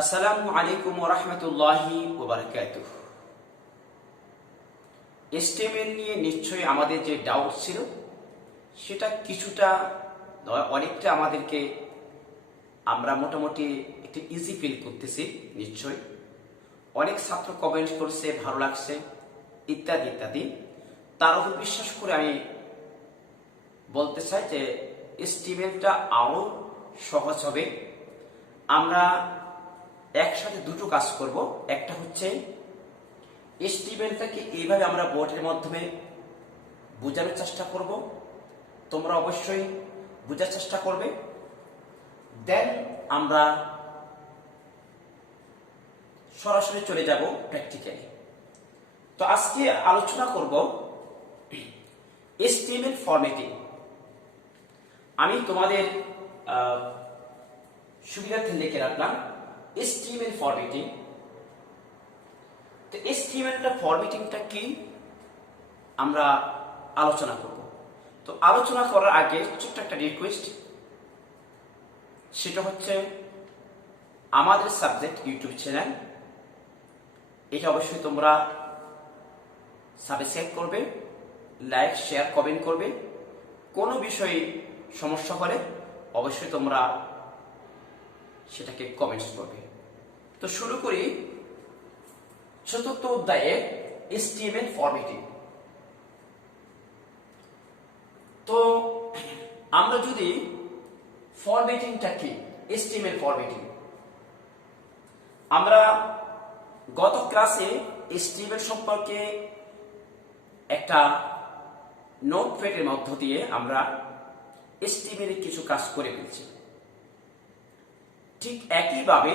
আসসালামু আলাইকুম ওয়া রাহমাতুল্লাহি ওয়া বারাকাতুহু। এসটিএমএল নিয়ে নিশ্চয়ই আমাদের যে ডাউট ছিল সেটা কিছুটা অনেকটা আমাদেরকে আমরা মোটামুটি একটু ইজি ফিল করতেছি। নিশ্চয়ই অনেক ছাত্র কমেন্ট করছে, ভালো লাগছে ইত্যাদি ইত্যাদি। তার উপর বিশ্বাস করে আমি বলতে চাই যে এসটিএমএলটা আরো সহজ হবে। আমরা একসাথে দুটো কাজ করব। একটা হচ্ছে এসটিএমএলটাকে এইভাবে আমরা বোর্ডের মাধ্যমে বোঝানোর চেষ্টা করব, তোমরা অবশ্যই বোঝার চেষ্টা করবে। দেন আমরা সরাসরি চলে যাব প্র্যাকটিক্যালি। তো আজকে আলোচনা করব এসটিএমএল ফরম্যাটিং। আমি তোমাদের সুবিধার্থে লিখে রাখলাম এসটিএমএল ফরম্যাটিং। তো এসটিএমএলটা ফরম্যাটিংটা কি আমরা আলোচনা করব। তো আলোচনা করার আগে ছোট্ট একটা রিকোয়েস্ট, সেটা হচ্ছে আমাদের সাবজেক্ট ইউটিউব চ্যানেল, এটা অবশ্যই তোমরা সাবস্ক্রাইব করবে, লাইক শেয়ার কমেন্ট করবে। কোনো বিষয়ে সমস্যা হলে অবশ্যই তোমরা সেটাকে কমেন্টস করবে। তো শুরু করি চতুর্থ অধ্যায়ে এসটিএমএল ফরম্যাটিং। তো আমরা যদি ফরম্যাটিংটা কি, এসটিএমএল ফরম্যাটিং, আমরা গত ক্লাসে এসটিএমএল সম্পর্কে একটা নোটপ্যাডের মধ্য দিয়ে আমরা এসটিএমএল এর কিছু কাজ করে ফেলছি। ঠিক একইভাবে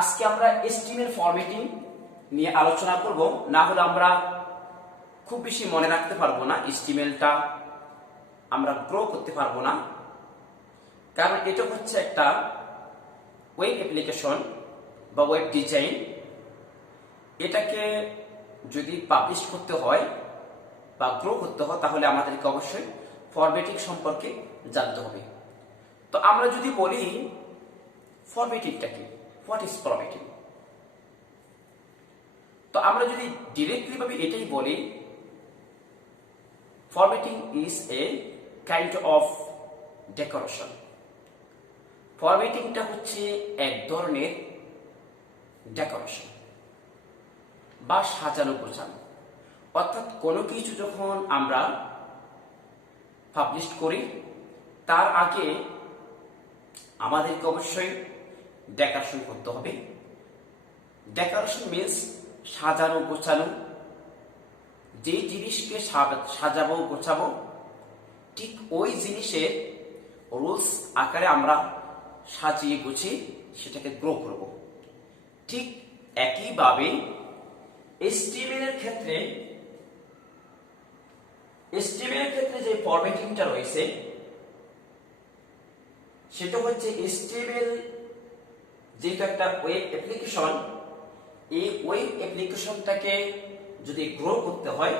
আজকে আমরা এসটিএমএল ফরম্যাটিং নিয়ে আলোচনা করব। না হলে আমরা খুব বেশি মনে রাখতে পারবো না, এসটিএমএলটা আমরা গ্রো করতে পারবো না। কারণ এটা হচ্ছে একটা ওয়েব অ্যাপ্লিকেশন বা ওয়েব ডিজাইন। এটাকে যদি পাবলিশ করতে হয় বা গ্রো করতে হয় তাহলে আমাদেরকে অবশ্যই ফরম্যাটিং সম্পর্কে জানতে হবে। তো আমরা যদি বলি ফরম্যাটিংটা কি, হোয়াট ইজ ফরম্যাটিং, তো আমরা যদি ডিরেক্টলি ভাবে এটাই বলি, formatting is a kind of decoration. ফরম্যাটিংটা হচ্ছে এক ধরনের ডেকোরেশন বা সাজানো গোছানো। অর্থাৎ কোনো কিছু যখন আমরা পাবলিশ করি তার আগে আমাদেরকে অবশ্যই ডেকোরেশন করতে হবে। ডেকোরেশন মিন্স সাজানো গোছানো। যে জিনিসকে সাজাবো গোছাবো ঠিক ওই জিনিসের রুলস আকারে আমরা সাজিয়ে গুছিয়ে সেটাকে গ্রো করব। ঠিক একইভাবে এসটিএমএল এর ক্ষেত্রে যে ফরম্যাটিংটা রয়েছে সেটা হচ্ছে এসটিএমএল যেহেতু একটা ওয়েব অ্যাপ্লিকেশন, এই ওয়েব অ্যাপ্লিকেশনটাকে যদি গ্রো করতে হয়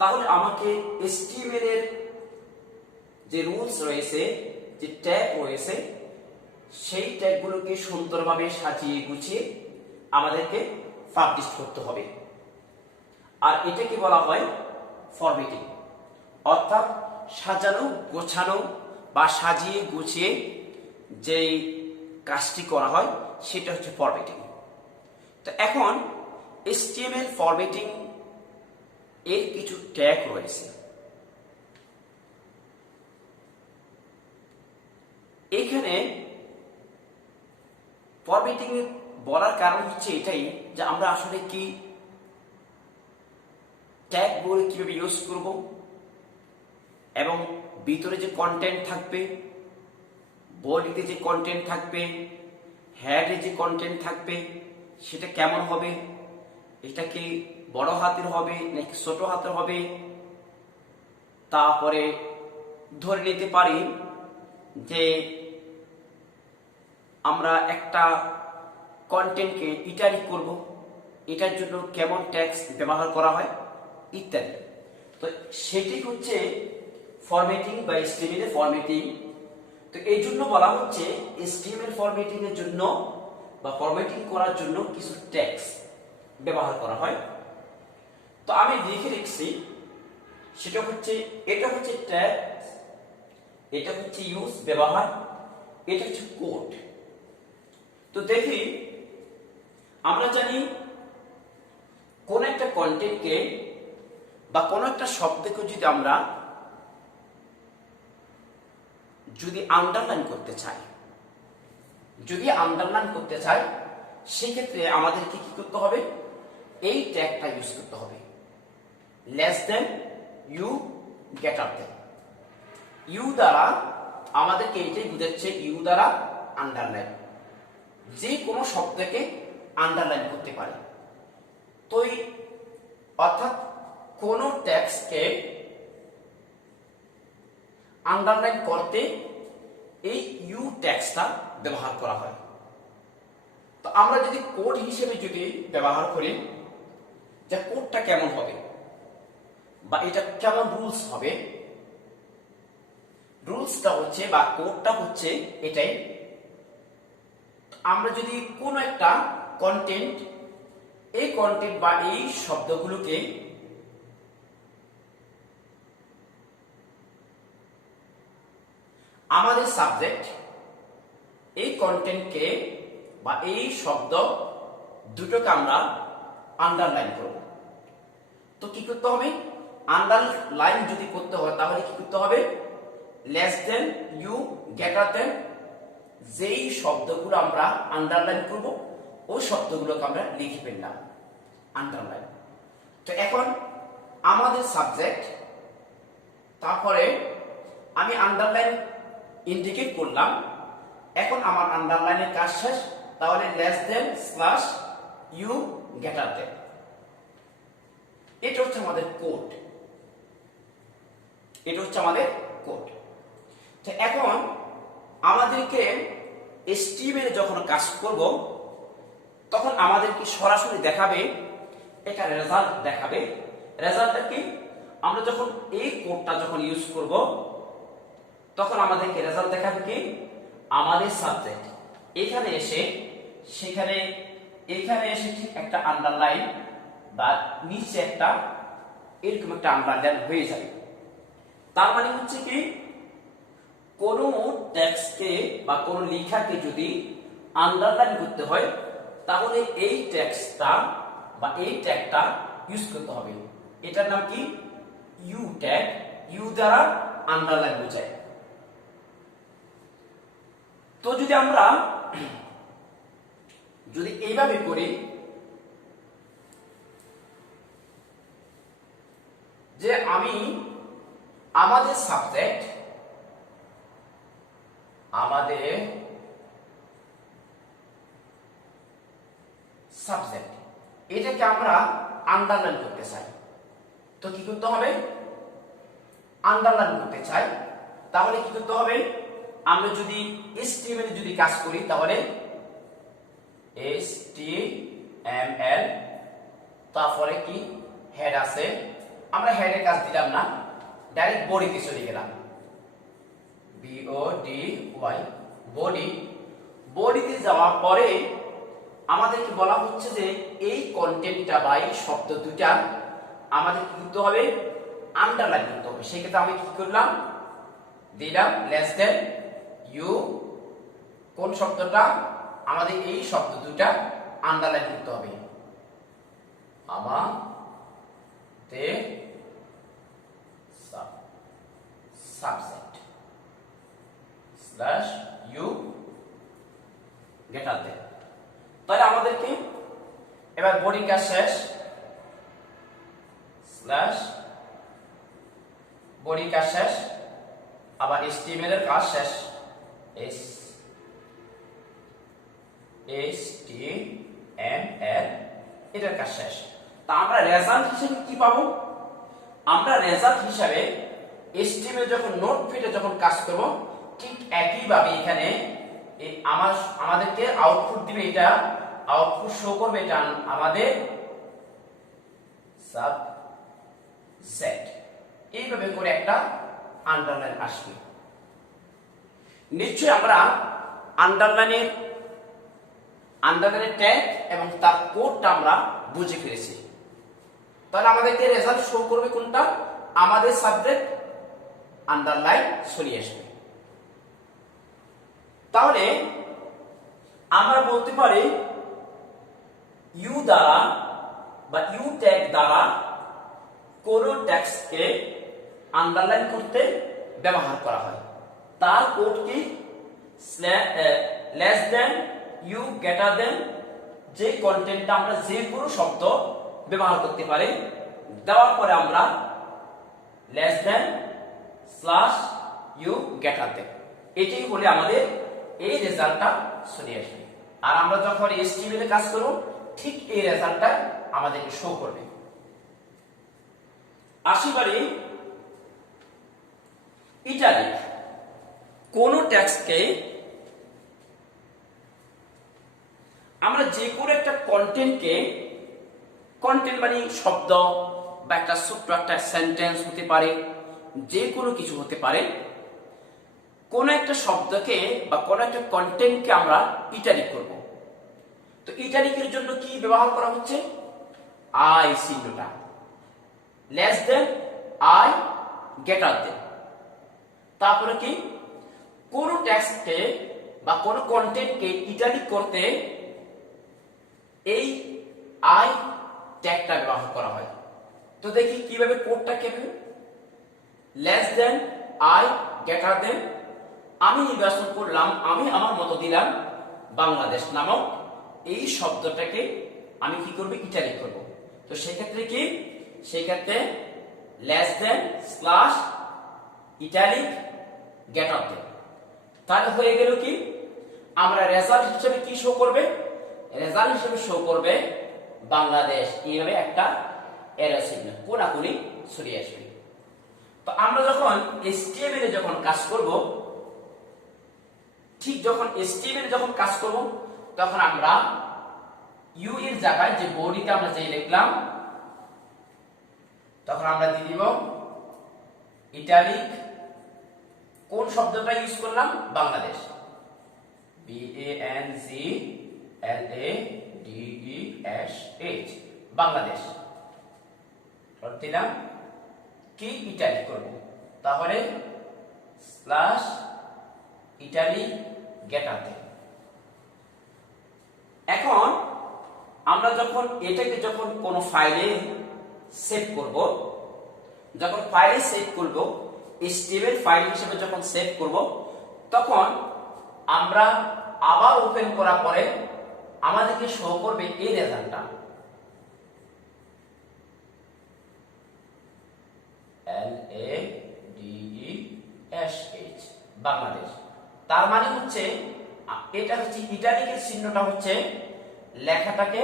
তাহলে আমাকে এসটিএমএল এর যে রুলস রয়েছে, যে ট্যাগ রয়েছে, সেই ট্যাগগুলোকে সুন্দরভাবে সাজিয়ে গুছিয়ে আমাদেরকে পাবলিশ করতে হবে। আর এটাকে বলা হয় ফরম্যাটিং। অর্থাৎ সাজানো গোছানো বা সাজিয়ে গুছিয়ে যেই কাজটি করা হয় সেটা হচ্ছে ফরম্যাটিং। তো এখন এসটিএমএল ফরম্যাটিং এর কিছু ট্যাগ রয়েছে। এখানে ফরম্যাটিং বলার কারণ হচ্ছে এটাই যে আমরা আসলে কি ট্যাগগুলো কিভাবে ইউজ করব এবং ভিতরে যে কন্টেন্ট থাকবে, বডিতে যে কন্টেন্ট থাকবে, হেডে যে কন্টেন্ট থাকবে সেটা কেমন হবে, এটা কি বড় হাতের হবে নাকি ছোট হাতের হবে। তারপরে ধরে নিতে পারি যে আমরা একটা কন্টেন্টকে ইটারেট করব, এটার জন্য কেমন ট্যাগস ব্যবহার করা হয় ইত্যাদি। তো সেটি হচ্ছে ফরম্যাটিং বা এসটিএমএল এর ফরম্যাটিং। তো এই জন্য বলা হচ্ছে এসটিএমএল ফরম্যাটিং এর জন্য বা ফরম্যাটিং করার জন্য কিছু ট্যাগস ব্যবহার করা হয়। তো আমি লিখে রেখেছি, সেটা হচ্ছে, এটা হচ্ছে ট্যাগ, এটা হচ্ছে ইউজ ব্যবহার, এটা হচ্ছে কোড। তো দেখি, আমরা জানি কোন একটা কন্টেন্টকে বা কোন একটা শব্দকে যদি আন্ডারলাইন করতে চাই, সেক্ষেত্রে আমাদেরকে কি করতে হবে, এই ট্যাগটা ইউজ করতে হবে, less than, U, greater than. U দ্বারা আমাদেরকে এইটাই বুঝাচ্ছে, ইউ দ্বারা আন্ডারলাইন, যে কোনো শব্দকে আন্ডারলাইন করতে পারে। তো অর্থাৎ কোন টেক্সটকে আন্ডারলাইন করতে এই ইউ টেক্সটটা ব্যবহার করা হয়। তো আমরা যদি কোড হিসেবে যদি ব্যবহার করি, যে কোডটা কেমন হবে বা এটা কেমন রুলস হবে, রুলসটা হচ্ছে বা কোডটা হচ্ছে এটাই। আমরা যদি কোনো একটা কন্টেন্ট, এই কন্টেন্ট বা এই শব্দগুলোকে আমাদের সাবজেক্ট, এই কন্টেন্টকে বা এই শব্দ দুটোকে আমরা আন্ডারলাইন করব। তো কি করতে হবে, আন্ডারলাইন যদি করতে হয় তাহলে কি করতে হবে, less than, U, greater than, যেই শব্দগুলো আমরা আন্ডারলাইন করব ওই শব্দগুলোকে আমরা লিখে ফেললাম, আন্ডারলাইন। তো এখন আমাদের সাবজেক্ট, তারপরে আমি আন্ডারলাইন ইন্ডিকেট করলাম, এখন আমার আন্ডারলাইনের কাজ শেষ। তাহলে less than, slash, U, greater than, এটা হচ্ছে আমাদের কোড, এটা হচ্ছে আমাদের কোড। তো এখন আমাদেরকে HTML যখন কাজ করব, তখন আমাদেরকে সরাসরি দেখাবে, এটা রেজাল্ট দেখাবে। রেজাল্টটা কি, আমরা যখন এই কোডটা যখন ইউজ করব, তখন আমাদেরকে রেজাল্ট দেখাবে কি, আমাদের সাবজেক্ট এখানে এসে, সেখানে এখানে এসে ঠিক একটা আন্ডারলাইন বা নিচে একটা এরকম একটা আন্ডারলাইন হয়ে যাবে। তার মানে হচ্ছে কি, কোন টেক্সটকে বা কোন লেখাকে যদি আন্ডারলাইন করতে হয়, তাহলে এই টেক্সটটা বা এই ট্যাগটা ইউজ করতে হবে। এটার নাম কি, ইউ ট্যাগ, ইউ দ্বারা আন্ডারলাইন বোঝায়। তো যদি আমরা যদি এইভাবে করি, যে আমি আমাদের সাবজেক্ট, এটাকে আমরা আন্ডারলাইন করতে চাই, তো কি করতে হবে, আন্ডারলাইন করতে চাই, তাহলে কি করতে হবে, আমরা যদি HTML যদি কাজ করি, তাহলে HTML, তারপরে কি হেড আছে, আমরা হেডের কাজ দিলাম না, ডাইরেক্ট বডিতে চলে গেলাম, BODY, বডি। বডিতে যাওয়ার পরে আমাদেরকে বলা হচ্ছে যে এই কন্টেন্টটা বা এই শব্দ দুটা আমাদের কি করতে হবে, আন্ডারলাইন করতে হবে। সেক্ষেত্রে আমি কি করলাম, দিলাম লেস দেন, ইউ, কোন শব্দটা, আমাদের এই শব্দ দুটা আন্ডারলাইন করতে হবে, আমাদের subject, slash, U, greater than. তাহলে আমাদেরকে এবার বডি কাজ শেষ, স্ল্যাশ, বডি কাজ শেষ, আবার HTML এর কাজ শেষ, HTML এটার কাজ শেষ। তা আমরা রেজাল্ট হিসেবে কি পাবো, আমরা রেজাল্ট হিসাবে HTML যখন নোটপ্যাডে যখন কাজ করব, ঠিক একইভাবে এখানে আমাদেরকে আউটপুট দিবে, এটা আউটপুট শো করবে, এটা আমাদের সাবজেক্ট। এইভাবে করে একটা আন্ডারলাইন আসবে। নিশ্চয়ই আমরা আন্ডারলাইনের ট্যাগ এবং তার কোডটা আমরা বুঝে ফেলেছি। তাহলে আমাদেরকে রেজাল্ট শো করবে কোনটা? আমাদের সাবজেক্ট আন্ডারলাইন চলে আসবে। তাহলে আমরা বলতে পারি ইউ দ্বারা বা ইউ ট্যাগ দ্বারা কোন টেক্সটকে আন্ডারলাইন করতে ব্যবহার করা হয়। তার কোড কি? Less than, U, greater than, যে কন্টেন্টটা আমরা যে কোনো শব্দ ব্যবহার করতে পারি, দেওয়ার পরে আমরা less than slash U greater than, এটাই হলে আমাদের এই রেজাল্টটা চলে আসবে। আর আমরা যখন HTML এ কাজ করব ঠিক এই রেজাল্টটা আমাদেরকে শো করবে। আসিবারে ইটালিক কোন টেক্সটকে আমরা যে কোনো একটা কন্টেন্টকে, কন্টেন্ট মানে শব্দ বা একটা ছোট্ট একটা সেন্টেন্স হতে পারে, যে কোনো কিছু হতে পারে, কোন একটা শব্দকে বা কোন একটা কন্টেন্টকে আমরা ইটালিক করব। তো ইটালিকের জন্য কি ব্যবহার করা হচ্ছে? আই চিহ্নটা, less than, I, greater than. তারপরে কি? কোন টেক্সটকে বা কোন কন্টেন্টকে ইটালিক করতে এই আই ট্যাগটা ব্যবহার করা হয়। তো দেখি কিভাবে কোডটা কেমন। Less than, I, greater than, আমি নির্বাচন করলাম, আমি আমার মতো দিলাম বাংলাদেশ নামক এই শব্দটাকে আমি কি করব? ইটালিক করব। তো সেক্ষেত্রে কি? সেক্ষেত্রে less than slash italic greater than. তাহলে হয়ে গেল কি? আমরা রেজাল্ট হিসেবে কি শো করবে? রেজাল্ট হিসেবে শো করবে বাংলাদেশ, এইভাবে একটা এরো চিহ্ন কোনাকুনি ছড়িয়ে আসবে। তো আমরা যখন HTML এ যখন কাজ করব, ঠিক যখন HTML যখন কাজ করব তখন আমরা ইউ এর জায়গায় যে বডিতে আমরা যে লিখলাম তখন আমরা দিয়ে দিব ইটালিক। কোন শব্দটা ইউজ করলাম? বাংলাদেশ, BANGLADESH, বাংলাদেশ দিলাম। কি? ইটালিক করব। তাহলে স্ল্যাশ ইটালিক গ্রেটার দেন। এখন আমরা যখন এটাকে যখন কোন ফাইলে সেভ করব, যখন ফাইলে সেভ করব, HTML ফাইল হিসেবে যখন সেভ করব, তখন আমরা আবার ওপেন করার পরে আমাদেরকে শো করবে এই রেজাল্টটা, LADESH, বাংলাদেশ। তার মানে হচ্ছে এটা হচ্ছে ইটালিকের চিহ্নটা হচ্ছে লেখাটাকে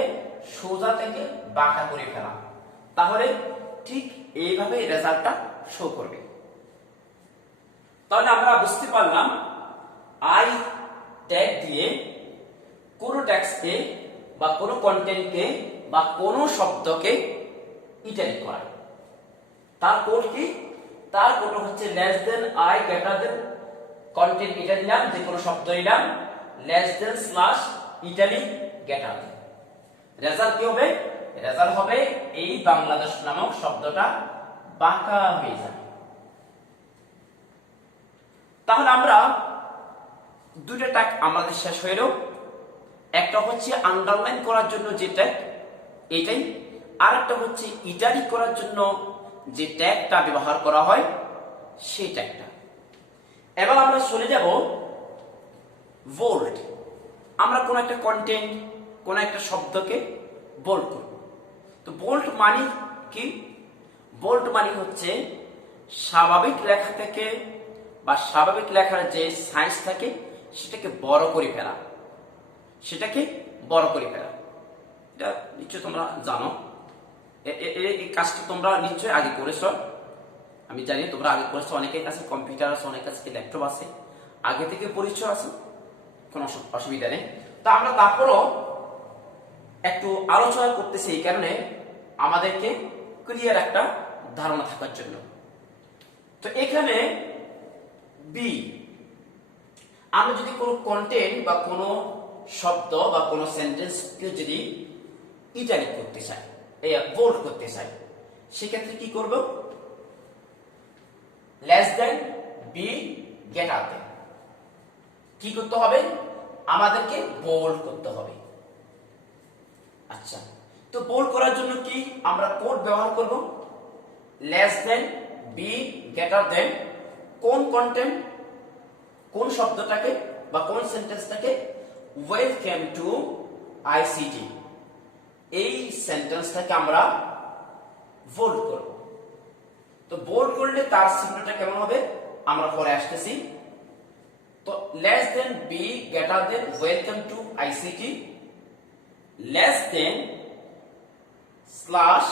সোজা থেকে বাঁকা করে ফেলা। তাহলে ঠিক এইভাবে রেজাল্টটা শো করবে। তাহলে আমরা বুঝতে পারলাম আই ট্যাগ দিয়ে কোন টেক্সটকে বা কোন কন্টেন্টকে বা কোন শব্দকে ইটালিক করা। তার কোড কি? তার কোড হচ্ছে less than, I, greater than, content এটা দিলাম, যে কোনো শব্দ দিলাম, less than slash italic greater than. Result কি হবে? রেজাল্ট হবে এই বাংলাদেশ নামক শব্দটা বাঁকা হয়ে যাবে। তাহলে আমরা দুটো ট্যাগ আমাদের শেষ হয়ে গেল। একটা হচ্ছে আন্ডারলাইন করার জন্য যে ট্যাগ এটাই, আর একটা হচ্ছে ইটালিক করার জন্য যে ট্যাগটা ব্যবহার করা হয় সেই ট্যাগটা। এবার আমরা চলে যাব বোল্ড। আমরা কোন একটা কন্টেন্ট, কোন একটা শব্দকে বোল্ড করব। তো বোল্ড মানে কি? বোল্ড মানে হচ্ছে স্বাভাবিক লেখা থেকে বা স্বাভাবিক লেখার যে সাইজ থাকে সেটাকে বড় করে ফেলা, সেটাকে বড় করে ফেলা। এটা নিশ্চয় তোমরা জানো, এই কাজটি তোমরা নিশ্চয়ই আগে করেছো। আমি জানি তোমরা আগে করেছো, অনেকের কাছে কম্পিউটার আছে, অনেকের কাছে ল্যাপটপ আছে, আগে থেকে পরিচয় আছে, কোনো অসুবিধা নেই। তো আমরা তারপরও একটু আলোচনা করতেছি এই কারণে আমাদেরকে ক্লিয়ার একটা ধারণা থাকার জন্য। তো এখানে বি, আমরা যদি কোনো কন্টেন্ট বা কোনো শব্দ বা কোনো সেন্টেন্সকে যদি ইটালিক করতে চাই, বোল্ড করতে চাই, সেক্ষেত্রে কি করব? Less than, B, greater than, কি করতে হবে? আমাদেরকে বোল্ড করতে হবে। আচ্ছা, তো বোল্ড করার জন্য কি আমরা কোড ব্যবহার করব? Less than, B, greater than, কোন কন্টেন্ট, কোন শব্দটাকে বা কোন সেন্টেন্সটাকে? ওয়েলকাম টু আইসিটি, এই সেন্টেন্সটাকে আমরা বোল্ড করব। তো বোল্ড করলে তার চিহ্নটা কেমন হবে আমরা পরে আসতেছি। তো less than, B, greater than, welcome to ICT, less than slash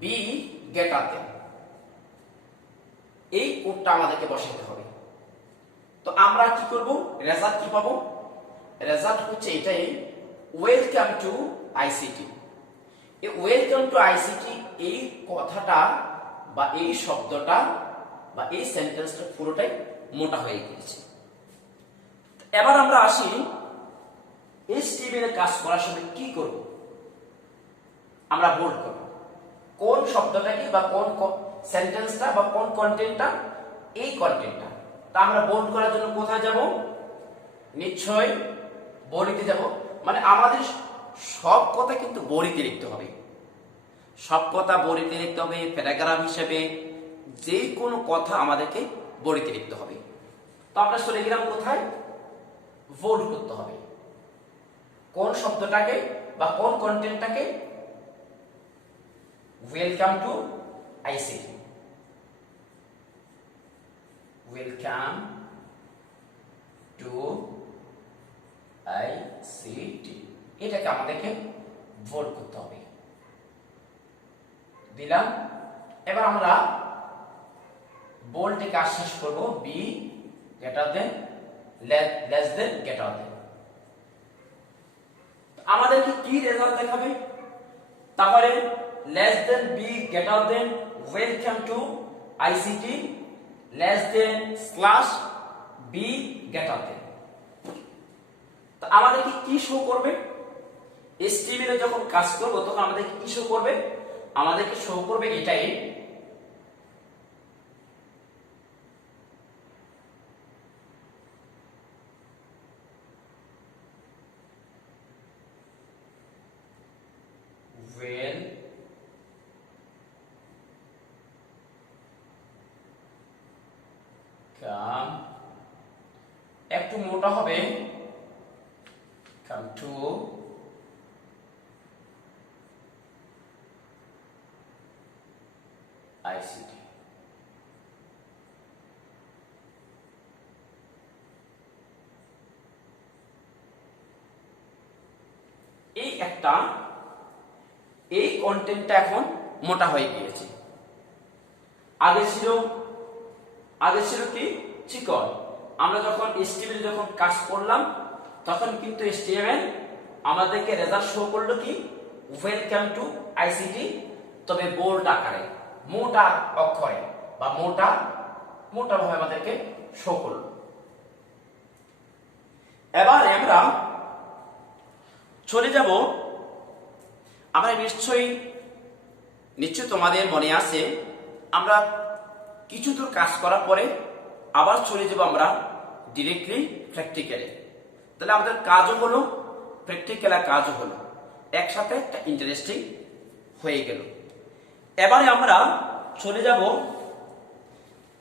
b, greater than, এই কোডটা আমাদেরকে বসাতে হবে। তো আমরা কি করব? রেজাল্ট কি পাবো? রেজাল্ট হচ্ছে এটাই, ওয়েলকাম টু আইসিটি। এই ওয়েলকাম টু আইসিটি এই কথাটা বা এই শব্দটা বা এই সেন্টেন্সটা পুরোটাই মোটা হয়ে গিয়েছে। এবার আমরা আসি এইচটিএমএল এর কাজ করার সময় কি করব? আমরা বোল্ড করব কোন শব্দটাকে বা কোন সেন্টেন্সটা বা কোন কন্টেন্টটা, এই কন্টেন্টটা। তা আমরা বোল্ড করার জন্য কোথায় যাব? নিশ্চয় বডিতে যাব। মানে আমাদের সব কথা কিন্তু বডিতে লিখতে হবে, সব কথা বডিতে লিখতে হবে। প্যারাগ্রাফ হিসেবে যে কোনো কথা আমাদেরকে বডিতে লিখতে হবে। তো আমরা চলে গেলাম কোথায়? বোল্ড করতে হবে কোন শব্দটাকে বা কোন কন্টেন্টটাকে? Welcome to ICT, welcome to ICT, এটাকে আমাদেরকে বোল্ড করতে হবে। দিলাম। এবার আমরা বোল্ডে কাজ শেষ করব। B, greater than, less than, greater than. আমাদেরকে কি রেজাল্ট দেখাবে? তাহলে less than, B, greater than, welcome to ICT, less than slash b, greater than. তো আমাদেরকে কি শো করবে? এইচটিএমএল এ যখন কাজ করব তখন আমাদেরকে কি শো করবে? আমাদেরকে শো করবে এটাই, ওয়েলকাম, একটু মোটা হবে, কাম টু আইসিটি। এই একটা, এই কন্টেন্টটা এখন মোটা হয়ে গিয়েছে। আগে ছিল কি চিকন। আমরা যখন এইচটিএমএল যখন কাজ করলাম তখন কিন্তু এইচটিএমএল আমাদেরকে রেজাল্ট শো করলো কি? ওয়েলকাম টু আইসিটি, তবে বোল্ড আকারে, মোটা অক্ষরে বা মোটা ভাবে আমাদেরকে শো করলো। এবারে আমরা চলে যাব, আমরা নিশ্চয়ই তোমাদের মনে আছে, আমরা কিছু দূর কাজ করার পরে আবার চলে যাব আমরা ডিরেক্টলি প্র্যাকটিক্যালে। তাহলে আমাদের কাজও হলো, প্র্যাকটিক্যাল কাজও হলো, একসাথে একটা ইন্টারেস্টিং হয়ে গেল। এবারে আমরা চলে যাব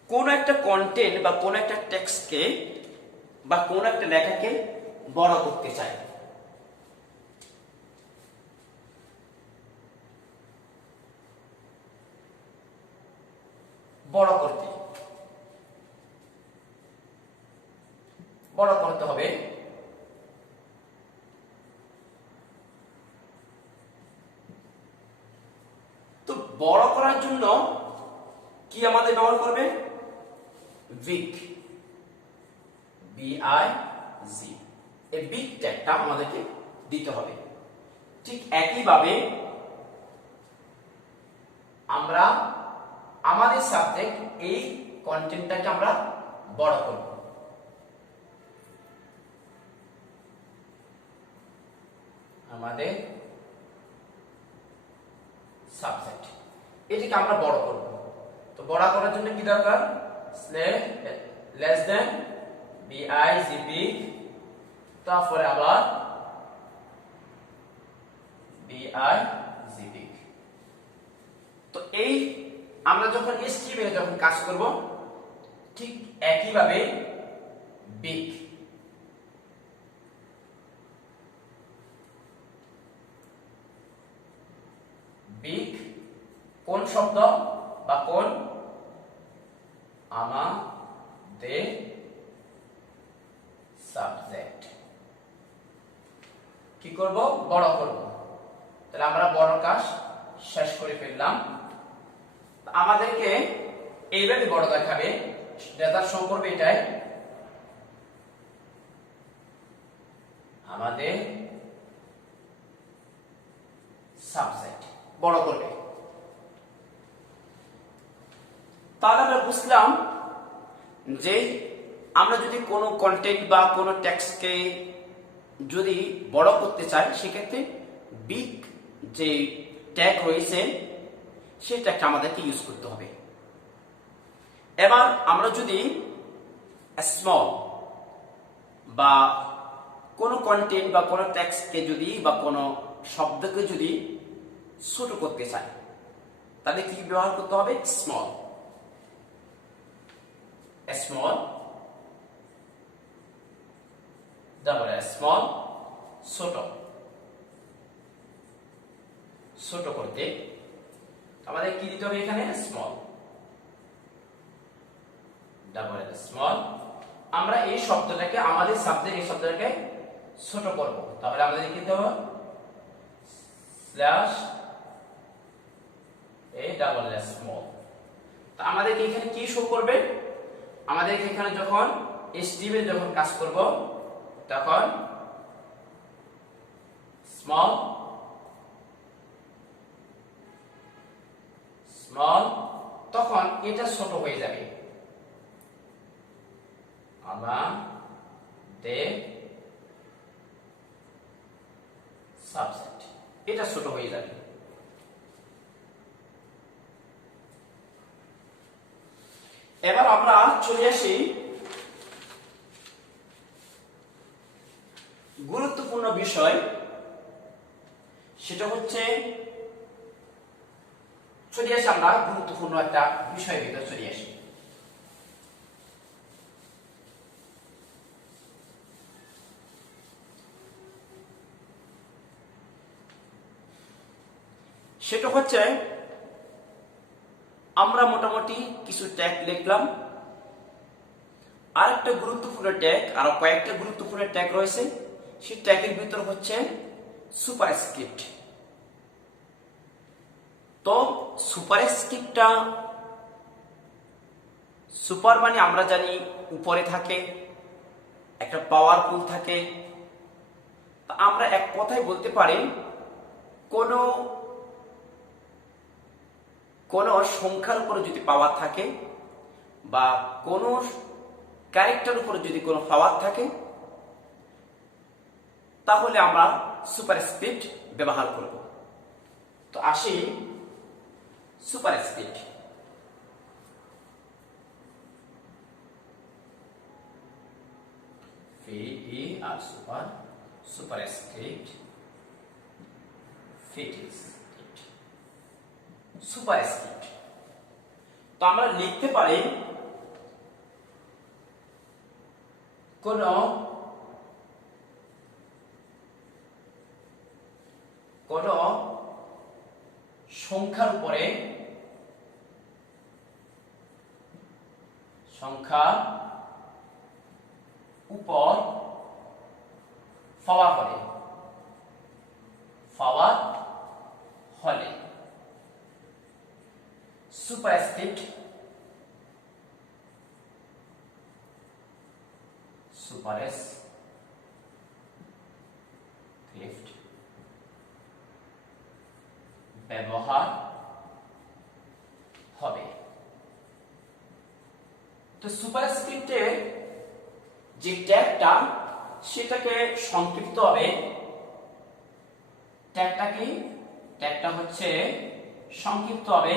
কোন একটা কন্টেন্ট বা কোন একটা টেক্সটকে বা কোন একটা লেখাকে বড় করতে চাই। বড় করতে হবে। তো বড় করার জন্য কি আমাদের ব্যবহার করবে? বিগ, BIG, এই বিগ ট্যাগটা আমাদেরকে দিতে হবে। ঠিক একইভাবে আমরা আমাদের সাবজেক্ট এই কন্টেন্টটাকে আমরা বড় করব। আমাদের সাবজেক্ট। এটিকে আমরা বড় করব। তো বড় করার জন্য কি দরকার? লেস দেন বিআইজিবি, তারপরে আবার বিআইজিবি। তো এই আমরা যখন এসটিএমএল যখন কাজ করব ঠিক একইভাবে বিগ বিগ কোন শব্দ বা কোন? আমাদের সাবজেক্ট। কি করব? বড় করব। তাহলে আমরা বড় কাজ শেষ করে ফেললাম। আমাদেরকে এইভাবে বড় দেখাবে, রেজাল্ট শো করবে এটাই, আমাদের সাবজেক্ট বড় করবে। তাহলে আমরা বুঝলাম যে আমরা যদি কোনো কন্টেন্ট বা কোনো টেক্সটকে যদি বড় করতে চাই সেক্ষেত্রে বিগ যে ট্যাগ রয়েছে সেই ট্যাগটা আমাদেরকে ইউজ করতে হবে। এবার আমরা যদি স্মল বা কোনো কন্টেন্ট বা কোনো টেক্সটকে যদি বা কোনো শব্দকে যদি ছোট করতে চাই তাহলে কি ব্যবহার করতে হবে? স্মল। স্মল তারপরে স্মল ছোট। ছোট করতে আমাদের কি দিতে হবে? এখানে স্মল, ডাবল স্মল। আমরা এই শব্দটাকে আমাদের সাবজেক্ট এই শব্দটাকে ছোট করব। তাহলে আমাদের কি দিতে হবে? স্ল্যাশ এ ডাবল স্মল। তো আমাদেরকে এখানে কি শো করবে? আমাদেরকে এখানে যখন এসটিএমএল যখন কাজ করব তখন স্মল স্মল, তখন এটা ছোট হয়ে যাবে। আমাদের সাবজেক্ট এটা ছোট হয়ে যাবে। এবার আমরা চলে আসি গুরুত্বপূর্ণ বিষয়, সেটা হচ্ছে চলে আসি আমরা গুরুত্বপূর্ণ একটা বিষয়ের ভিতরে চলে আসি। সেটা হচ্ছে আমরা মোটামুটি কিছু ট্যাগ লিখলাম, আরেকটা গুরুত্বপূর্ণ ট্যাগ, আর কয়েকটা গুরুত্বপূর্ণ ট্যাগ রয়েছে। সেই ট্যাগের ভিতর হচ্ছে সুপারস্ক্রিপ্ট। তো সুপারস্ক্রিপ্টটা, সুপার মানে আমরা জানি উপরে থাকে, একটা পাওয়ারফুল থাকে। তা আমরা এক কথায় বলতে পারি কোনো কোন সংখ্যার উপরে যদি পাওয়ার থাকে বা কোন ক্যারেক্টার উপরে যদি কোনো পাওয়ার থাকে তাহলে আমরা সুপারস্ক্রিপ্ট ব্যবহার করব। তো আসি সুপারস্ক্রিপ্ট। আর সুপার সুপারস্ক্রিপ্ট ফিটিস সুপারস্ক্রিপ্ট। তো আমরা লিখতে পারি কোন সংখ্যার উপরে পাওয়ার হলে সুপারস্ক্রিপ্ট ব্যবহার হবে। তো সুপারস্ক্রিপ্টের যে ট্যাগটা সেটাকে সংক্ষিপ্ত হবে ট্যাগটা কি? ট্যাগটা হচ্ছে সংক্ষিপ্ত হবে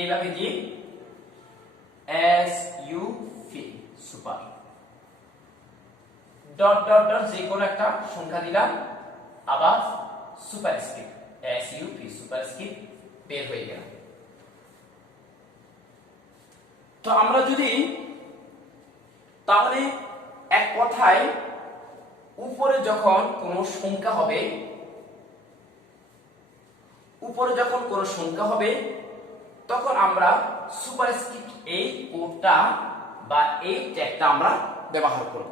এইভাবে দিই, SUP super, dot dot dot যে কোনো একটা সংখ্যা দিলাম, আবার সুপারস্ক্রিপ্ট SUP সুপারস্ক্রিপ্ট বের হয়ে গেল। তো আমরা যদি তাহলে এক কথায় উপরে যখন কোনো সংখ্যা হবে, উপরে যখন কোনো সংখ্যা হবে তখন আমরা সুপারস্ক্রিপ্ট এই কোডটা বা এই ট্যাগটা আমরা ব্যবহার করব।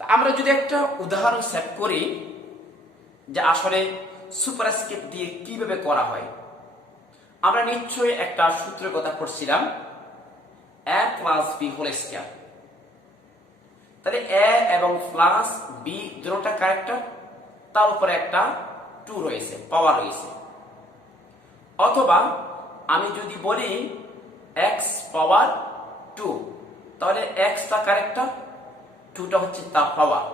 আমরা যদি একটা উদাহরণ সেট করি যে আসলে সুপারস্ক্রিপ্ট দিয়ে কিভাবে করা হয়, আমরা নিশ্চয়ই একটা সূত্রের কথা পড়ছিলাম, a plus b whole square. তাহলে a এবং প্লাস বি দুটোটা ক্যারেক্টার, তার উপরে একটা 2 রয়েছে, পাওয়ার রয়েছে। অথবা আমি যদি বলি x পাওয়ার 2, তাহলে x টা ক্যারেক্টার, 2টা হচ্ছে তার পাওয়ার।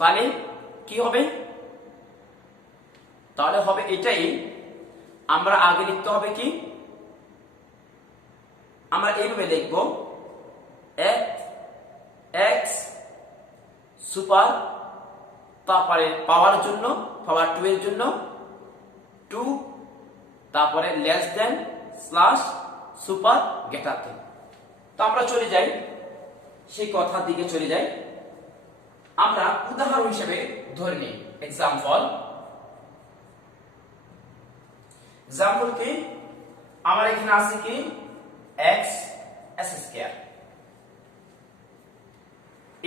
তাহলে কি হবে? তাহলে হবে এটাই, আমরা আগে লিখতে হবে কি, আমরা এইভাবে লিখব x সুপার, তারপরে পাওয়ার জন্য পাওয়ার 2 এর জন্য 2, তারপরে less than slash super greater than. তো আমরা চলে যাই সেই কথার দিকে চলে যাই। আমরা উদাহরণ হিসেবে ধরে নিই এক্সাম্পল কি, আমার এখানে আছে কি x s স্কয়ার,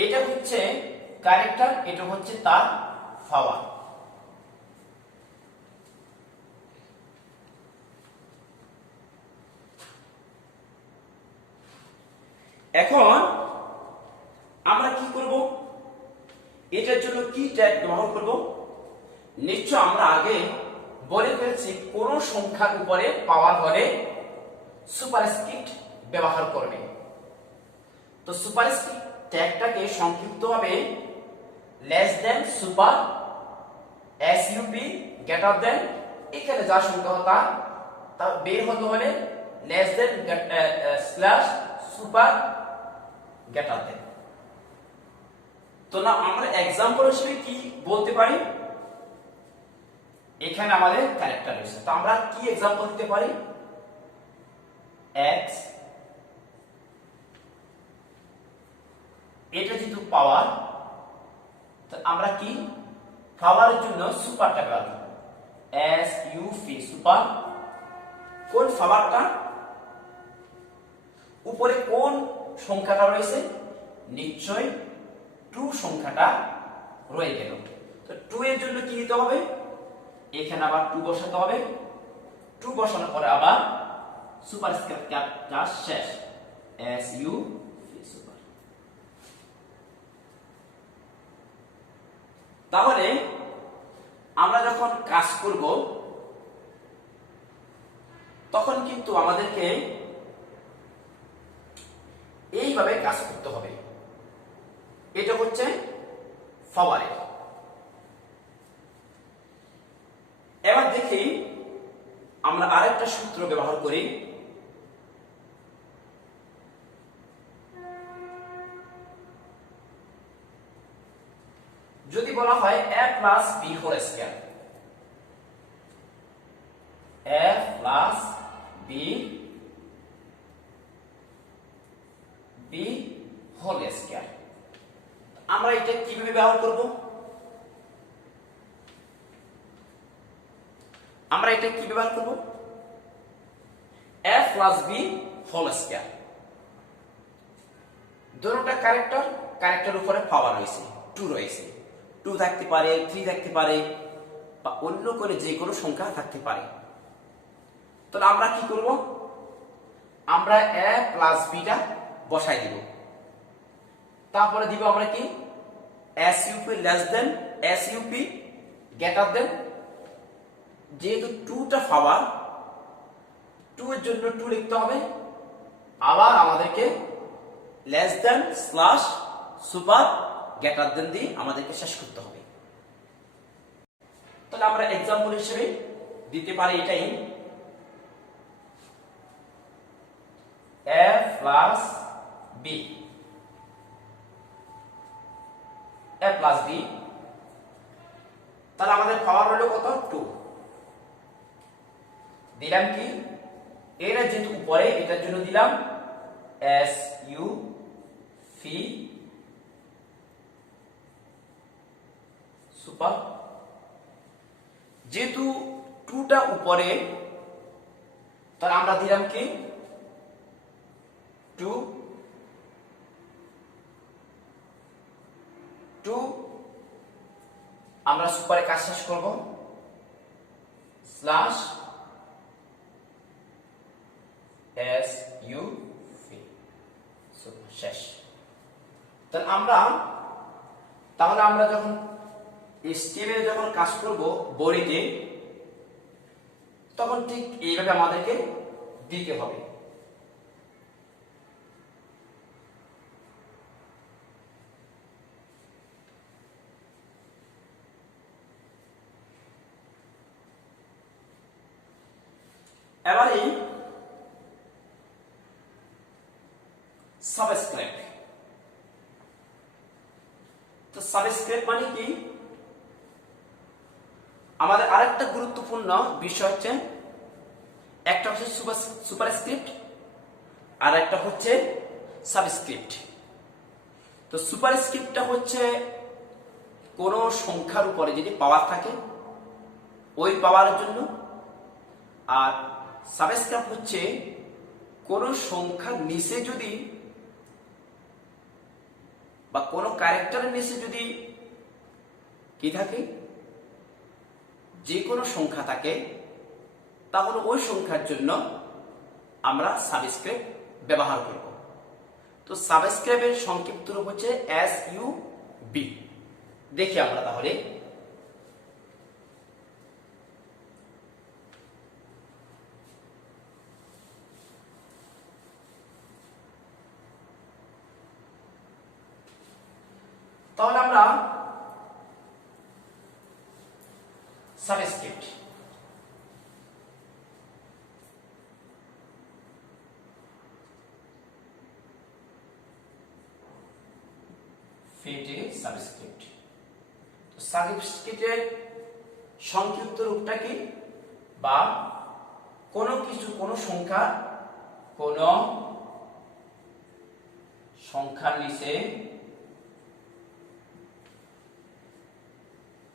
এটা হচ্ছে ক্যারেক্টার, এটা হচ্ছে তার পাওয়ার। এখন আমরা কি করব, এটার জন্য কি ট্যাগ ব্যবহার করব? নিশ্চয় আমরা আগে বলে ফেলেছি কোন সংখ্যার উপরে পাওয়ার হলে সুপারস্ক্রিপ্ট ব্যবহার করবে। তো সুপারস্ক্রিপ্ট ট্যাগটাকে সংক্ষিপ্ত হবে লেস দেন সুপার SUP গ্রেটার দেন, এখানে যা সংখ্যা তা বের হতে হলে less than slash super greater than. তো না আমরা एग्जांपल হিসেবে কি বলতে পারি, এখানে আমাদের ক্যারেক্টার রয়েছে, তো আমরা কি एग्जांपल দিতে পারি, x, এটা যেহেতু পাওয়ার, তো আমরা কি পাওয়ারের জন্য সুপারটা ব্যবহার করব, SUP সুপার। কোন পাওয়ারটা, উপরে কোন সংখ্যাটা রয়েছে, নিশ্চয় 2 সংখ্যাটা রয়ে গেল। তো 2 এর জন্য কি দিতে হবে, এখানে আবার 2 বসাতে হবে, 2 বসানোর পরে আবার সুপারস্ক্রিপ্টটা শেষ, SUP সুপার। তাহলে আমরা যখন কাজ করব তখন কিন্তু আমাদেরকে এইভাবে কাজ করতে হবে। এটা হচ্ছে পাওয়ারের। এবার দেখি আমরা আরেকটা সূত্র ব্যবহার করি, যদি বলা হয় a plus b whole square, a plus b whole square, আমরা এটা কিভাবে ব্যবহার করব, আমরা এটা কি ব্যবহার করব, a plus b whole square, দুটোটা ক্যারেক্টার উপরে পাওয়ার রয়েছে, 2 রয়েছে, 2 থাকতে পারে, 3 থাকতে পারে, বা অন্য করে যে কোনো সংখ্যা থাকতে পারে। তাহলে আমরা কি করব, আমরা a প্লাস b টা বসাই দিব, তারপরে দিব আমরা কি SUP less than SUP greater than, যেহেতু 2টা পাওয়ার, 2 এর জন্য 2 লিখতে হবে, আবার আমাদেরকে less than slash super greater than দিয়ে আমাদেরকে শেষ করতে হবে। তাহলে আমরা एग्जांपल হিসেবে দিতে পারি এটাই a plus b a plus b তাহলে আমাদের পাওয়ার হলো কত 2 দিলাম কি এর যেহেতু উপরে এটার জন্য দিলাম s u v সুপার যেহেতু 2টা উপরে তাহলে আমরা দিলাম কি 2 আমরা সুপারে কাজ শেষ করব স্ল্যাশ s u v শেষ তাহলে আমরা যখন স্টেপে যখন কাজ করব বডিতে তখন ঠিক এইভাবে আমাদেরকে দিতে হবে এবারে সাবস্ক্রাইব তো সাবস্ক্রাইব মানে কি আমাদের আরেকটা গুরুত্বপূর্ণ বিষয় হচ্ছে একটা হচ্ছে সুপারস্ক্রিপ্ট আর একটা হচ্ছে সাবস্ক্রিপ্ট তো সুপারস্ক্রিপ্টটা হচ্ছে কোন সংখ্যার উপরে যদি পাওয়ার থাকে ওই পাওয়ারের জন্য আর সাবস্ক্রাইব হচ্ছে কোন সংখ্যার নিচে যদি বা কোন ক্যারেক্টারের নিচে যদি কি থাকে যে কোনো সংখ্যা থাকে তাহলে ওই সংখ্যার জন্য আমরা সাবস্ক্রাইব ব্যবহার করব তো সাবস্ক্রাইবের সংক্ষিপ্ত রূপ হচ্ছে SUB দেখি আমরা তাহলে আমরা সাবস্ক্রিপ্ট সাবস্ক্রিপ্ট তো সাবস্ক্রিপ্টের সংক্ষিপ্ত রূপটা কি বা কোনো সংখ্যার নিচে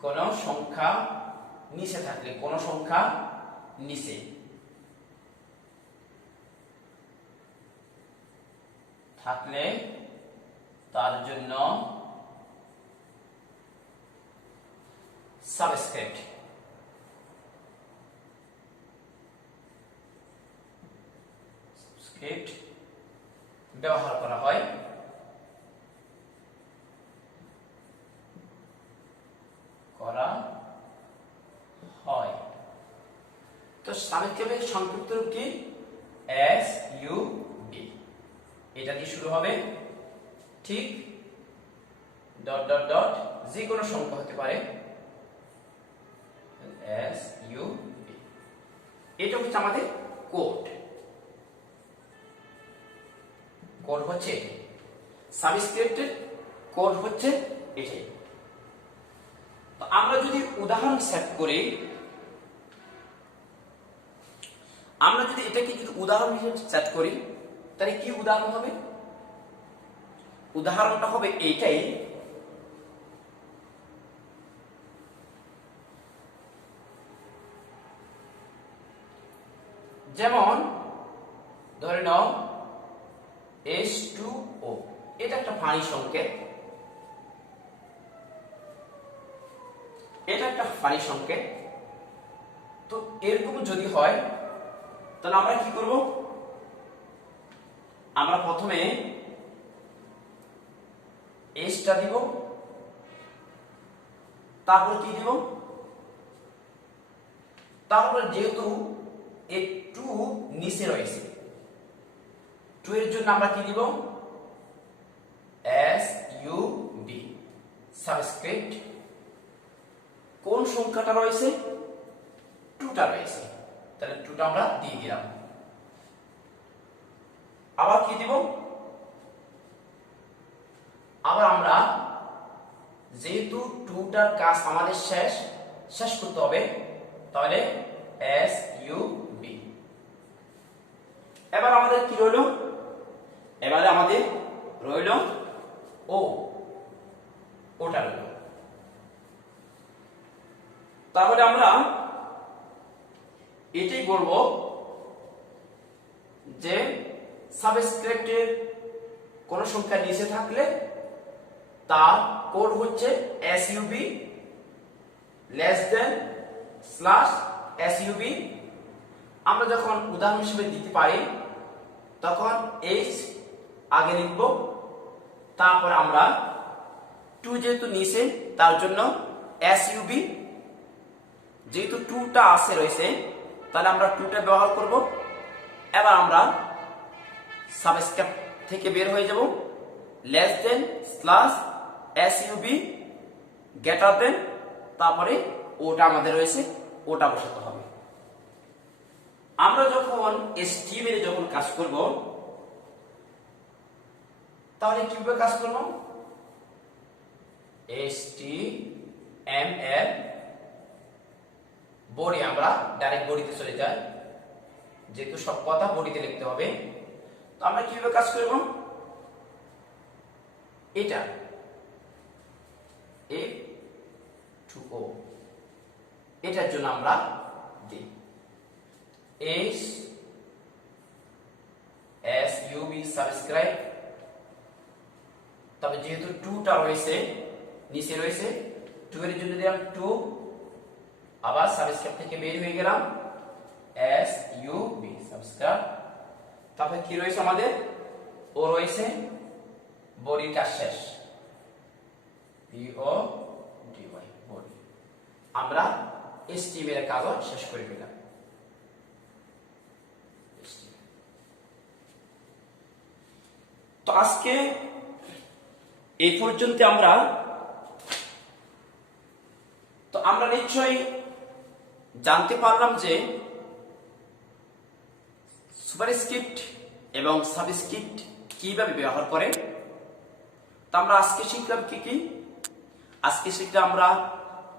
কোন সংখ্যা নিচে থাকলে কোন সংখ্যা নিচে থাকলে তার জন্য সাবস্ক্রিপ্ট ব্যবহার করা হয় তো সাবস্ক্রিপ্টের সংক্ষিপ্ত রূপ কি SUB এটা দিয়ে শুরু হবে ঠিক ডট ডট ডট যে কোনো সংখ্যা হতে পারে SUB এটা হচ্ছে আমাদের কোড হচ্ছে সাবস্ক্রিপ্টের কোড হচ্ছে এটাই তো আমরা যদি উদাহরণ সেট করি আমরা যদি এটাকে উদাহরণ হিসেবে সেট করি তাহলে কি উদাহরণ হবে উদাহরণটা হবে এইটাই যেমন ধরে নাও H2O এটা একটা পানি সংকেত তো এরকম যদি হয় তাহলে আমরা কি করব আমরা প্রথমে H টা দিব তারপর কি দিব তারপর যেহেতু এই 2 নিচে রয়েছে 2 এর জন্য আমরা কি দিব SUB সাবস্ক্রিপ্ট কোন সংখ্যাটা রয়েছে? টুটা রয়েছে, তাহলে টুটা আমরা দিয়ে দিলাম। আবার কি দিব? আবার আমরা যেহেতু টুটার কাজ আমাদের শেষ করতে হবে, তাহলে এস ইউ বি। এবার আমাদের কি রইল? এবারে আমাদের রইল ও, ওটা রইল। তাহলে আমরা এটাই বলবো যে সাবস্ক্রিপ্টের কোন সংখ্যা নিচে থাকলে তার কোড হচ্ছে SUV less than slash SUV. আমরা যখন উদাহরণ হিসেবে দিতে পারি তখন এইচ আগে লিখব, তারপর আমরা টু যেহেতু নিচে তার জন্য এসইউবি, যেহেতু টুটা আছে রয়েছে তাহলে আমরা টুটা ব্যবহার করব। এবার আমরা সাবস্ক্রিপ্ট থেকে বের হয়ে যাব, less than slash SUV greater than, তারপরে ওটা আমাদের রয়েছে, ওটা বসাতে হবে। আমরা যখন এসটিএমএল যখন কাজ করব তাহলে কিভাবে কাজ করব? এসটিএমএল বডি, আমরা ডাইরেক্ট বডিতে চলে যাই, যেহেতু সব কথা বডিতে লিখতে হবে। তো আমরা কিভাবে কাজ করব? এটা এ টু ও, এটার জন্য আমরা দিই এস এস ইউবি সাবস্ক্রাইব। তবে যেহেতু টুটা রয়েছে নিচে রয়েছে, টু এর জন্য দিলাম টু, আবার সাবস্ক্রাইব থেকে বের হয়ে গেলাম এস ইউবি সাবস্ক্রাইব। তারপরে কি রয়েছে আমাদের? ও রয়েছে, বডির কাজ শেষ, বিও ডিওয়াই বডি। আমরা এসটিএমএল এর কাজও শেষ করে দিলাম। তো আজকে এই পর্যন্ত আমরা নিশ্চয়ই জানতে পারলাম যে সুপারস্ক্রিপ্ট এবং সাবস্ক্রিপ্ট কিভাবে ব্যবহার করে। তো আমরা আজকে শিখলাম কি কি? আজকে শিখলাম আমরা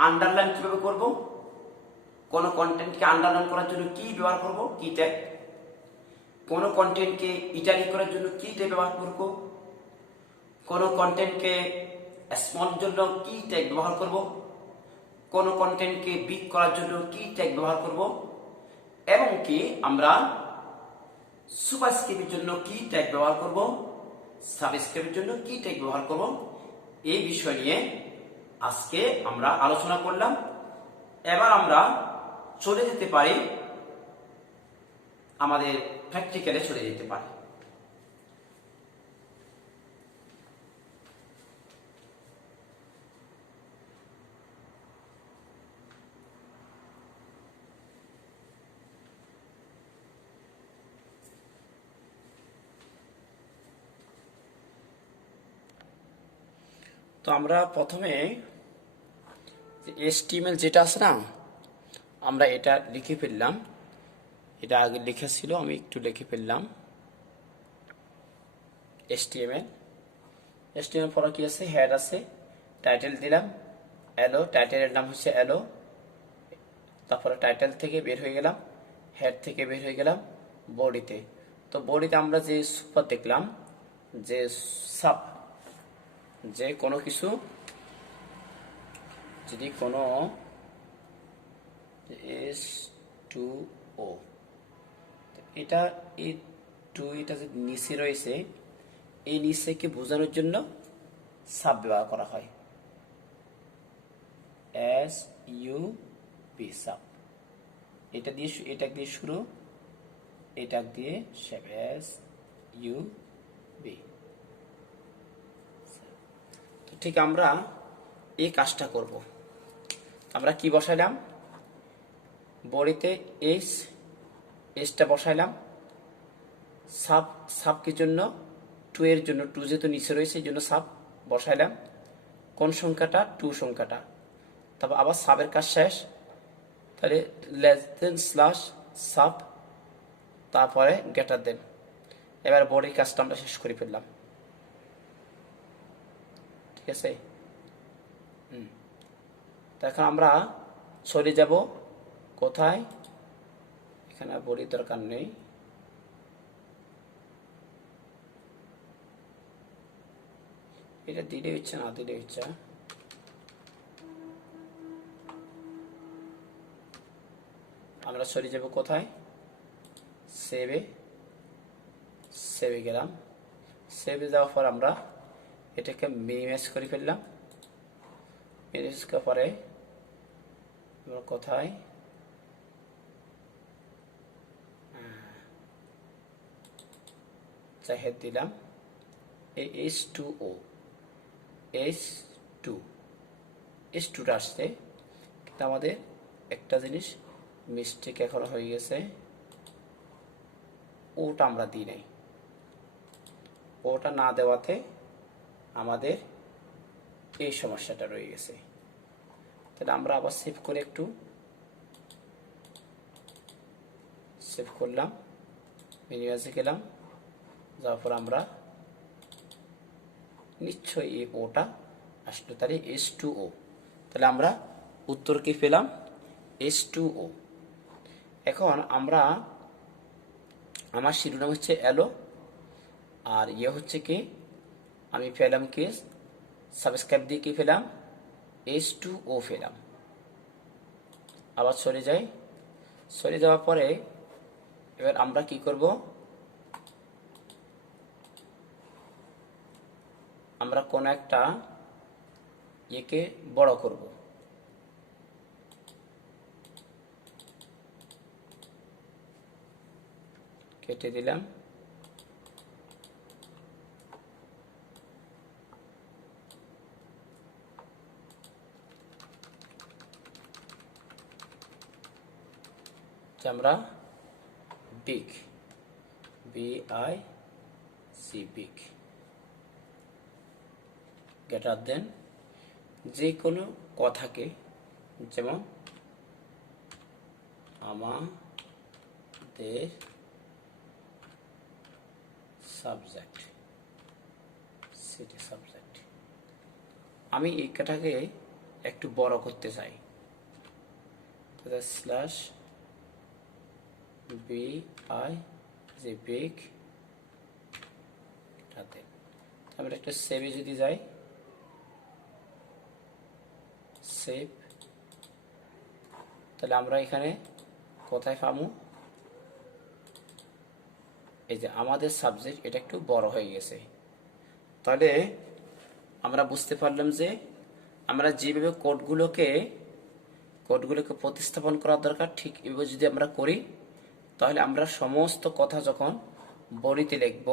আন্ডারলাইন কিভাবে করব, কোন কন্টেন্টকে আন্ডারলাইন করার জন্য কি ব্যবহার করব, কি ট্যাগ, কোন কন্টেন্টকে ইটালিক করার জন্য কি ট্যাগ ব্যবহার করব, কোন কন্টেন্টকে স্মল জন্য কি ট্যাগ ব্যবহার করব, কোন কন্টেন্টকে বিগ করার জন্য কি ট্যাগ ব্যবহার করব, এবং কি আমরা সুপারস্ক্রিপ্টের জন্য কি ট্যাগ ব্যবহার করব, সাবস্ক্রিপ্টের জন্য কি ট্যাগ ব্যবহার করব, এই বিষয় নিয়ে আজকে আমরা আলোচনা করলাম। এবার আমরা চলে যেতে পারি, আমাদের প্র্যাকটিক্যালে চলে যেতে পারি। তো আমরা প্রথমে এসটিএমএল যেটা আছে না, আমরা এটা লিখে ফেললাম। এটা আগে লেখা ছিল, আমি একটু লিখে ফেললাম এসটিএমএল পরে কি আছে? হেড আছে, টাইটেল দিলাম এলো, টাইটেলের নাম হচ্ছে এলো। তারপরে টাইটেল থেকে বের হয়ে গেলাম, হেড থেকে বের হয়ে গেলাম বডিতে। তো বডিতে আমরা যে সুপার দেখলাম, যে সাব, যে কোনো কিছু যদি কোনো এস টু ও, এটা এই টু, এটা যে নিচে রয়েছে, এই নিচেকে বোঝানোর জন্য সাব ব্যবহার করা হয়, এস ইউ বি সাব। এটা দিয়ে শুরু, এটা দিয়ে শেপ, এস ইউ বি। তো ঠিক আমরা এই কাজটা করব। আমরা কি বসাইলাম? বডিতে এসটা বসাইলাম, সাব কি জন্য? টু এর জন্য, টু যেহেতু নিচে রয়েছে এই জন্য সাব বসাইলাম। কোন সংখ্যাটা? টু সংখ্যাটা। তারপর আবার সাবের কাজ শেষ, তাহলে লেস দেন স্ল্যাশ সাব, তারপরে গ্রেটার দেন। এবার বডির কাজটা আমরা শেষ করে ফেললাম, ঠিক আছে। তো এখন আমরা চলে যাব কোথায়, এখানে বডির দরকার নেই, এটা দিলে হচ্ছে না দিলে হচ্ছে, আমরা চলে যাব কোথায়, সেভে, সেভে গেলাম। সেভে যাওয়ার পর আমরা এটাকে মিনিমাইজ করে ফেললাম। মিনিমাইজ করার পরে আমরা কোথায়, চাহেদ দিলাম H2O, H2টা আসছে, কিন্তু আমাদের একটা জিনিস মিস্টেক এখন হয়ে গেছে, ওটা আমরা দিই নাই। ওটা না দেওয়াতে আমাদের এই সমস্যাটা রয়ে গেছে। তাহলে আমরা আবার সেভ করে একটু সেভ করলাম, মিনিমাইজে গেলাম, যাওয়ার পর আমরা নিশ্চয়ই এই ওটা আসলো, তাহলে H2O। তাহলে আমরা উত্তর কি পেলাম, H2O। এখন আমরা, আমার শিরোনাম হচ্ছে এলো, আর ইয়ে হচ্ছে কি, আমি পেলাম কি সাবস্ক্রাইব দিয়ে কি পেলাম, H2O পেলাম। আবার চলে যাই, চলে যাওয়ার পরে এবার আমরা কি করব, আমরা কোন একটা ইয়েকে বড় করব, কেটে দিলাম। আমরা big, BIC big, greater than যে কোনো কথাকে, যেমন আমাদের সাবজেক্ট, সিটি সাবজেক্ট, আমি এই কথাকে একটু বড় করতে চাই, স্ল্যাশ BIC বিগ, আমরা একটা সেভে যদি যাই, সেভ, তাহলে আমরা এখানে কোথায় পাবো, এই যে আমাদের সাবজেক্ট, এটা একটু বড় হয়ে গেছে। তাহলে আমরা বুঝতে পারলাম যে আমরা যেভাবে কোডগুলোকে প্রতিস্থাপন করা দরকার, ঠিক এভাবে যদি আমরা করি, তাহলে আমরা সমস্ত কথা যখন বডিতে লিখব,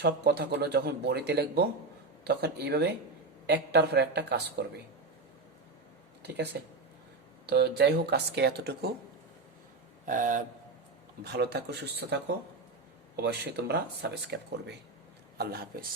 সব কথাগুলো যখন বডিতে লিখব, তখন এইভাবে একটার পর একটা কাজ করবে, ঠিক আছে। তো যাই হোক, আজকে এতটুকু। ভালো থাকো, সুস্থ থাকো, অবশ্যই তোমরা সাবস্ক্রাইব করবে। আল্লাহ হাফেজ।